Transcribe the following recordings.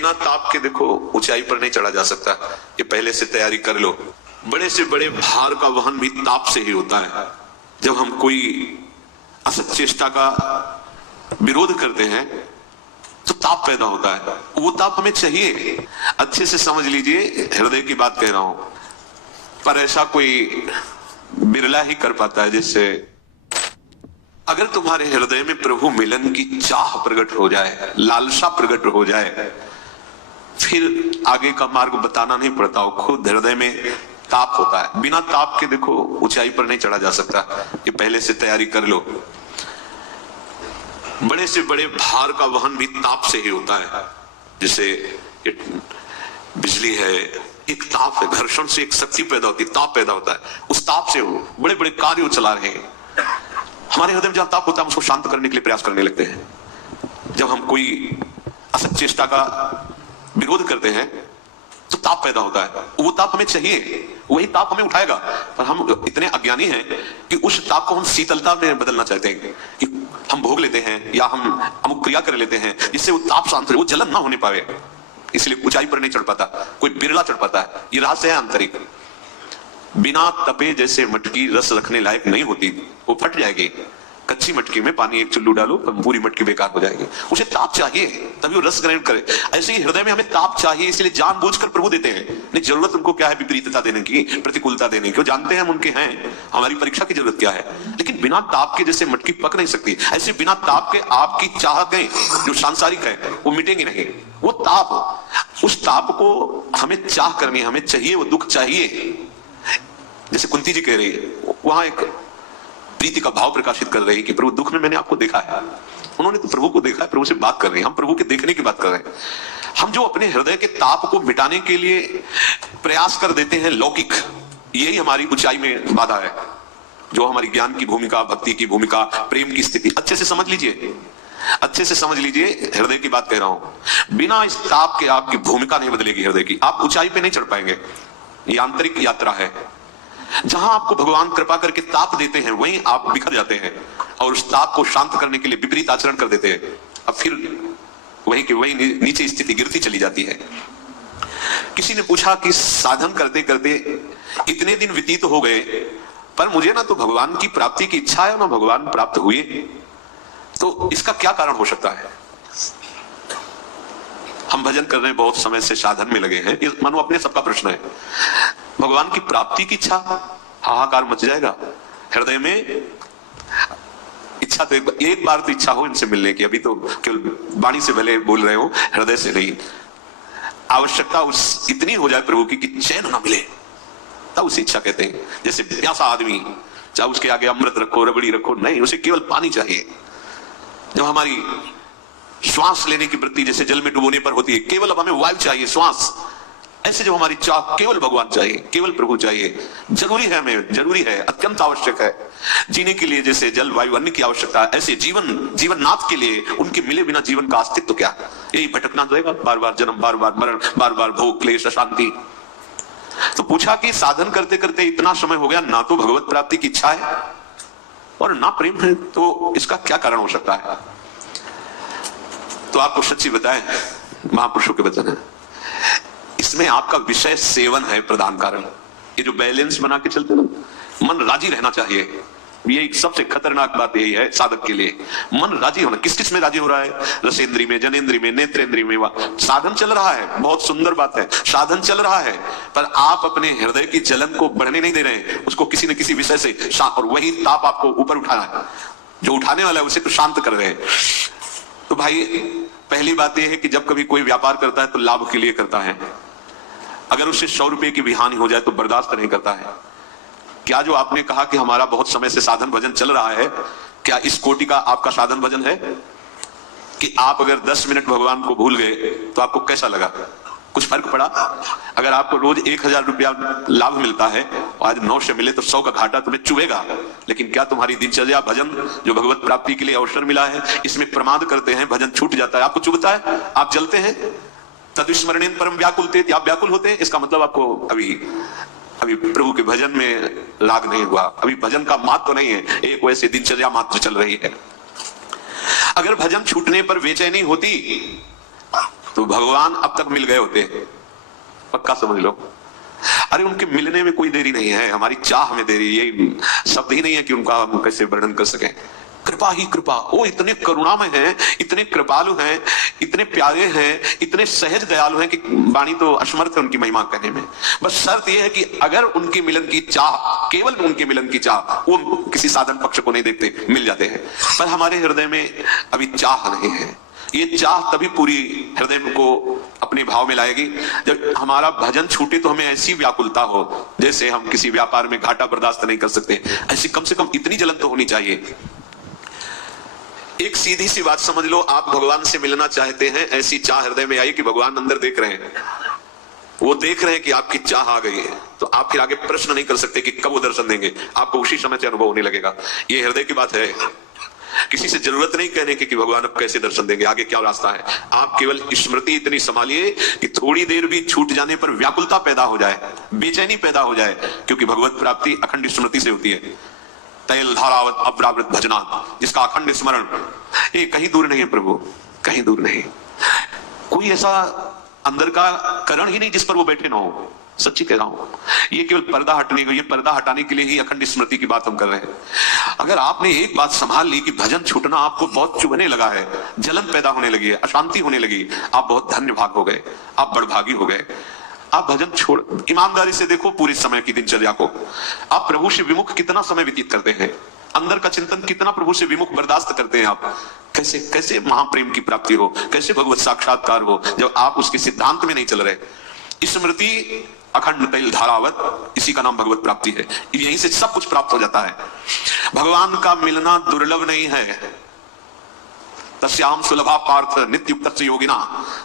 बिना ताप के देखो ऊंचाई पर नहीं चढ़ा जा सकता। ये पहले से तैयारी कर लो। बड़े से बड़े भार का वहन भी ताप से ही होता है। जब हम कोई असत चेष्टा का विरोध करते हैं तो ताप पैदा होता है। वो ताप हमें चाहिए। अच्छे से समझ लीजिए, हृदय की बात कह रहा हूं, पर ऐसा कोई बिरला ही कर पाता है जिससे अगर तुम्हारे हृदय में प्रभु मिलन की चाह प्रकट हो जाए, लालसा प्रकट हो जाए, फिर आगे का मार्ग बताना नहीं पड़ता। वो खुद हृदय में ताप होता है। बिना ताप के देखो ऊंचाई पर नहीं चढ़ा जा सकता। ये पहले से तैयारी कर लो। बड़े से बड़े भार का वहन भी ताप से ही होता है। जैसे बिजली है, एक ताप है, घर्षण से एक शक्ति पैदा होती है, ताप पैदा होता है। उस ताप से वो बड़े बड़े कार्य चला रहे हैं। हमारे हृदय में जहां ताप होता है हम उसको शांत करने के लिए प्रयास करने लगते हैं। जब हम कोई असत चेष्टा का विरोध करते हैं तो ताप पैदा होता है। वो ताप हमें चाहिए, वही ताप हमें उठाएगा। पर हम इतने अज्ञानी हैं कि उस ताप को हम शीतलता में बदलना चाहते हैं कि हम भोग लेते हैं या हम अमुक क्रिया कर लेते हैं जिससे वो ताप शांत हो, वो जलन ना होने पावे। इसलिए ऊंचाई पर नहीं चढ़ पाता, कोई बिरला चढ़ पाता है। ये रहस्य है आंतरिक। बिना तपे जैसे मटकी रस रखने लायक नहीं होती, वो फट जाएगी। कच्ची मटकी में पानी एक चुल्लू डालो, पूरी मटकी बेकार हो जाएगी। उसे ताप चाहिए तभी वो रस ग्रहण करे। ऐसे ही हृदय में हमें ताप चाहिए, इसलिए जानबूझकर प्रभु देते हैं। नहीं, जरूरत उनको क्या है विपरीतता देने की, प्रतिकूलता देने की। जानते हैं हम उनके हैं, हमारी परीक्षा की जरूरत क्या है। लेकिन बिना ताप के जैसे मटकी पक नहीं सकती, ऐसे बिना ताप के आपकी चाहतें जो सांसारिक है वो मिटेंगी नहीं। वो ताप, उस ताप को हमें चाह करनी, हमें चाहिए, वो दुख चाहिए। जैसे कुंती जी कह रही है, वहां एक प्रीति का भाव प्रकाशित कर रही है कि प्रभु दुख में मैंने आपको देखा है। उन्होंने तो प्रभु को देखा है, प्रभु से बात कर रहे हैं। हम प्रभु के देखने की बात कर रहे हैं। हम जो अपने हृदय के ताप को मिटाने के लिए प्रयास कर देते हैं लौकिक, यही हमारी ऊंचाई में बाधा है। जो हमारी ज्ञान की भूमिका, भक्ति की भूमिका, प्रेम की स्थिति, अच्छे से समझ लीजिए, अच्छे से समझ लीजिए। हृदय की बात कह रहा हूं। बिना इस ताप के आपकी भूमिका नहीं बदलेगी हृदय की। आप ऊंचाई पे नहीं चढ़ पाएंगे। ये आंतरिक यात्रा है। जहां आपको भगवान कृपा करके ताप देते हैं वहीं आप बिखर जाते हैं और उस ताप को शांत करने के लिए विपरीत आचरण कर देते हैं। अब फिर वहीं के वहीं नीचे स्थिति गिरती चली जाती है। किसी ने पूछा कि साधन करते करते इतने दिन व्यतीत हो गए, पर मुझे ना तो भगवान की प्राप्ति की इच्छा है ना भगवान प्राप्त हुए, तो इसका क्या कारण हो सकता है। हम भजन कर रहे हैं, बहुत समय से साधन में लगे हैं, मानो अपने सबका प्रश्न है। भगवान की प्राप्ति की इच्छा, हाहाकार मच जाएगा हृदय में। इच्छा तो एक बार तो इच्छा हो इनसे मिलने की, अभी तो केवल वाणी से भले बोल रहे हो, हृदय से नहीं। आवश्यकता उस इतनी हो जाए प्रभु की कि चैन ना मिले, तब उसे इच्छा कहते हैं। जैसे प्यासा आदमी, चाहे उसके आगे अमृत रखो, रबड़ी रखो, नहीं, उसे केवल पानी चाहिए। जब हमारी श्वास लेने की वृत्ति जैसे जल में डुबोने पर होती है, केवल अब हमें वायु चाहिए, श्वास, ऐसे जब हमारी चाह केवल भगवान चाहिए, केवल प्रभु चाहिए, जरूरी है, हमें जरूरी है, अत्यंत आवश्यक है जीने के लिए। जैसे जल वायु अन्न की आवश्यकता है, ऐसे जीवननाथ के लिए उनके मिले बिना जीवन का अस्तित्व क्या, यही भटकना रहेगा, बार बार जन्म, बार बार मरण, बार बार भोग क्लेश अशांति। तो पूछा कि साधन करते करते इतना समय हो गया, ना तो भगवत प्राप्ति की इच्छा है और ना प्रेम है, तो इसका क्या कारण हो सकता है। तो आपको सच्ची बताएं, महापुरुषों के वचन है, इसमें आपका विषय सेवन है प्रधान कारण। ये जो बैलेंस बना के चलते ना, मन राजी रहना चाहिए। यही सबसे खतरनाक बात यही है साधक के लिए, मन राजी होना। किस किस में राजी हो रहा है, रसेंद्री में, जनेंद्री में, नेत्रेंद्री में। साधन चल रहा है, बहुत सुंदर बात है, साधन चल रहा है, पर आप अपने हृदय की जलन को बढ़ने नहीं दे रहे हैं, उसको किसी न किसी विषय से और वही ताप आपको ऊपर उठाना है, जो उठाने वाला है उसे तो शांत कर रहे हैं। तो भाई पहली बात यह है कि जब कभी कोई व्यापार करता है तो लाभ के लिए करता है। अगर उसे 100 रुपए की भी हानि हो जाए तो बर्दाश्त नहीं करता है। क्या जो आपने कहा कि हमारा बहुत समय से साधन भजन चल रहा है, क्या इस कोटि का आपका साधन भजन है कि आप अगर 10 मिनट भगवान को भूल गए तो आपको कैसा लगा, कुछ फर्क पड़ा? अगर आपको रोज 1000 रुपया लाभ मिलता है और आज 900 मिले तो 100 का घाटा तुम्हें चुभेगा। लेकिन क्या तुम्हारी दिनचर्या भजन जो भगवत प्राप्ति के लिए अवसर मिला है इसमें प्रमाद करते हैं, भजन छूट जाता है, आपको चुभता है, आप जलते हैं। तद्विस्मरणेन परम व्याकुलते, आप व्याकुल होते हैं, इसका मतलब आपको अभी प्रभु के भजन में लाग नहीं हुआ, अभी भजन का मात तो नहीं है, एक वैसे दिनचर्या मात्र चल रही है। अगर भजन छूटने पर बेचैनी होती तो भगवान अब तक मिल गए होते, पक्का समझ लो। अरे उनके मिलने में कोई देरी नहीं है, हमारी चाह में देरी, ये शब्द ही नहीं है कि उनका हम कैसे वर्णन कर सकें। कृपा ही कृपा, वो इतने करुणामय हैं, इतने कृपालु हैं, इतने प्यारे हैं, इतने सहज दयालु हैं कि वाणी तो असमर्थ है उनकी महिमा कहने में। बस शर्त यह है कि अगर उनके मिलन की चाह, केवल उनके मिलन की चाह, वो किसी साधन पक्ष को नहीं देखते, मिल जाते हैं। पर हमारे हृदय में अभी चाह नहीं है। ये चाह तभी पूरी हृदय को अपने भाव में लाएगी जब हमारा भजन छूटे तो हमें ऐसी व्याकुलता हो, जैसे हम किसी व्यापार में घाटा बर्दाश्त नहीं कर सकते, ऐसी कम से कम इतनी जलन तो होनी चाहिए। एक सीधी सी बात समझ लो, आप भगवान से मिलना चाहते हैं, ऐसी चाह हृदय में आई कि भगवान अंदर देख रहे हैं, वो देख रहे हैं कि आपकी चाह आ गई है, तो आप फिर आगे प्रश्न नहीं कर सकते कि कब वो दर्शन देंगे, आपको उसी समय से अनुभव होने लगेगा। ये हृदय की बात है, किसी से जरूरत नहीं कहने की कि भगवान अब कैसे दर्शन देंगे, आगे क्या रास्ता है। आप केवल स्मृति इतनी संभालिए कि थोड़ी देर भी छूट जाने पर व्याकुलता पैदा हो जाए, बेचैनी पैदा हो जाए, क्योंकि भगवत प्राप्ति अखंड स्मृति से होती है। तैल धारावत अपरावृत भजना, जिसका अखंड स्मरण ये कहीं दूर नहीं है प्रभु, कहीं दूर नहीं। कोई ऐसा अंदर का करण ही नहीं जिस पर वो बैठे ना हो, सच्ची कह रहा हूं। ये केवल पर्दा हटने को, ये पर्दा हटाने के लिए ही अखंड स्मृति की बात हम कर रहे हैं। अगर आपने एक बात संभाल ली कि भजन छूटना आपको बहुत चुभने लगा है, जलन पैदा होने लगी है, अशांति होने लगी, आप बहुत धन्य भाग हो गए, आप बड़भागी हो गए। आप भजन छोड़, ईमानदारी से देखो पूरी समय की दिनचर्या को, आप प्रभु से विमुख कितना समय व्यतीत करते हैं, अंदर का चिंतन कितना प्रभु से विमुख बर्दाश्त करते हैं आप। कैसे कैसे महाप्रेम की प्राप्ति हो, कैसे भगवत साक्षात्कार हो जब आप उसके सिद्धांत में नहीं चल रहे। स्मृति अखंड तैल धारावत, इसी का नाम भगवत प्राप्ति है। यहीं से सब कुछ प्राप्त हो जाता है। भगवान का मिलना दुर्लभ नहीं है। तस्याम सुलभा पार्थ नित्युक्त योगिना,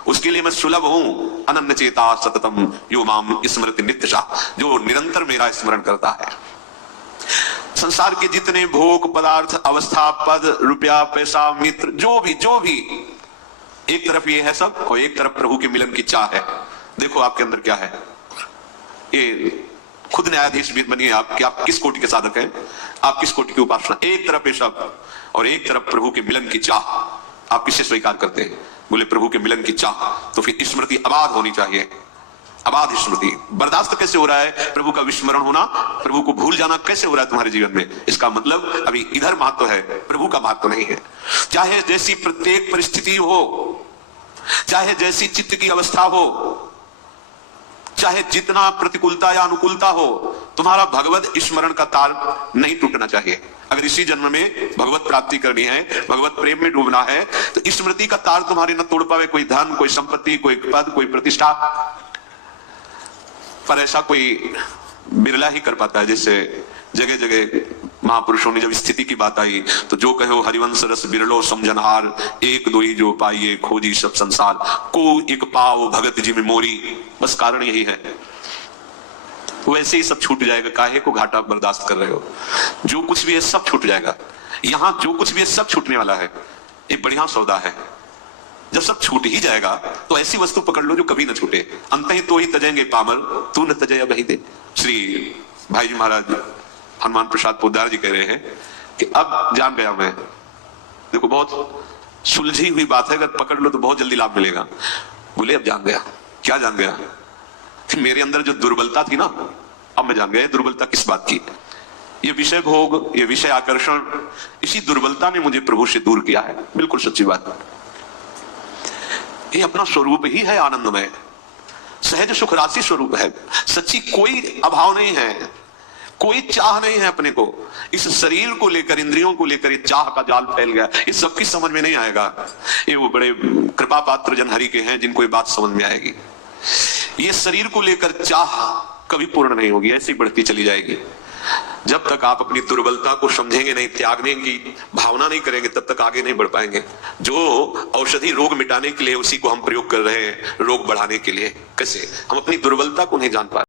उसके लिए मैं सुलभ हूं। अनन्य चेता सततम यो माम स्मृति नित्यशा, जो निरंतर मेरा स्मरण करता है। संसार के जितने भोग पदार्थ, अवस्था, पद, रुपया, पैसा, मित्र, जो भी एक तरफ ये है सब, और एक तरफ प्रभु के मिलन की चाह है। देखो आपके अंदर क्या है, ये खुद न्यायाधीश भी बनिए आप कि आप किस कोटि के साधक हैं, आप किस कोटि की उपासना। एक तरफ ये सब और एक तरफ प्रभु के मिलन की चाह, आप किसे स्वीकार करते हैं? बोले प्रभु के मिलन की चाह। तो फिर स्मृति अबाध होनी चाहिए, अबाध स्मृति। बर्दाश्त कैसे हो रहा है प्रभु का विस्मरण होना, प्रभु को भूल जाना कैसे हो रहा है तुम्हारे जीवन में? इसका मतलब अभी इधर महत्व है, प्रभु का महत्व नहीं है। चाहे जैसी प्रत्येक परिस्थिति हो, चाहे जैसी चित्त की अवस्था हो, चाहे जितना प्रतिकूलता या अनुकूलता हो, तुम्हारा भगवत स्मरण का तार नहीं टूटना चाहिए। अगर इसी जन्म में भगवत प्राप्ति करनी है, भगवत प्रेम में डूबना है, तो स्मृति का तार तुम्हारे न तोड़ पावे कोई धन, कोई संपत्ति, कोई पद, कोई प्रतिष्ठा। पर ऐसा कोई बिरला ही कर पाता है। जैसे जगह जगह महापुरुषों ने जब स्थिति की बात आई तो जो कहो हरिवंश रस बिरलो समझनहार, एक दो ही जो पाइए खोजी सब संसार, को एक पाव भगत जी में मोरी। बस कारण यही है, वैसे ही सब छूट जाएगा। काहे को घाटा बर्दाश्त कर रहे हो? जो कुछ भी है सब छूट जाएगा। यहां जो कुछ भी है सब छूटने वाला है। एक बढ़िया सौदा है। जब सब छूट ही जाएगा तो ऐसी वस्तु पकड़ लो जो कभी न छूटे। अंत ही तो ही तजेंगे पामल, तू न तजया बही दे। श्री भाई जी महाराज हनुमान प्रसाद पोद्दार जी कह रहे हैं कि अब जान गया मैं। देखो बहुत सुलझी हुई बात है, अगर पकड़ लो तो बहुत जल्दी लाभ मिलेगा। बोले अब जान गया। क्या जान गया? कि मेरे अंदर जो दुर्बलता थी ना, अब मैं जान गया दुर्बलता किस बात की। ये विषय भोग, ये विषय आकर्षण, इसी दुर्बलता ने मुझे प्रभु से दूर किया है। बिल्कुल सच्ची बात। ये अपना स्वरूप ही है आनंदमय, सहज सुख राशि स्वरूप है। सच्ची कोई अभाव नहीं है, कोई चाह नहीं है अपने को। इस शरीर को लेकर, इंद्रियों को लेकर ये चाह का जाल फैल गया। ये सबकी समझ में नहीं आएगा। ये वो बड़े कृपा पात्र जन हरि के हैं जिनको ये बात समझ में आएगी। ये शरीर को लेकर चाह कभी पूर्ण नहीं होगी, ऐसी बढ़ती चली जाएगी। जब तक आप अपनी दुर्बलता को समझेंगे नहीं, त्यागने की भावना नहीं करेंगे, तब तक आगे नहीं बढ़ पाएंगे। जो औषधि रोग मिटाने के लिए उसी को हम प्रयोग कर रहे हैं रोग बढ़ाने के लिए। कैसे? हम अपनी दुर्बलता को नहीं जान पा रहे।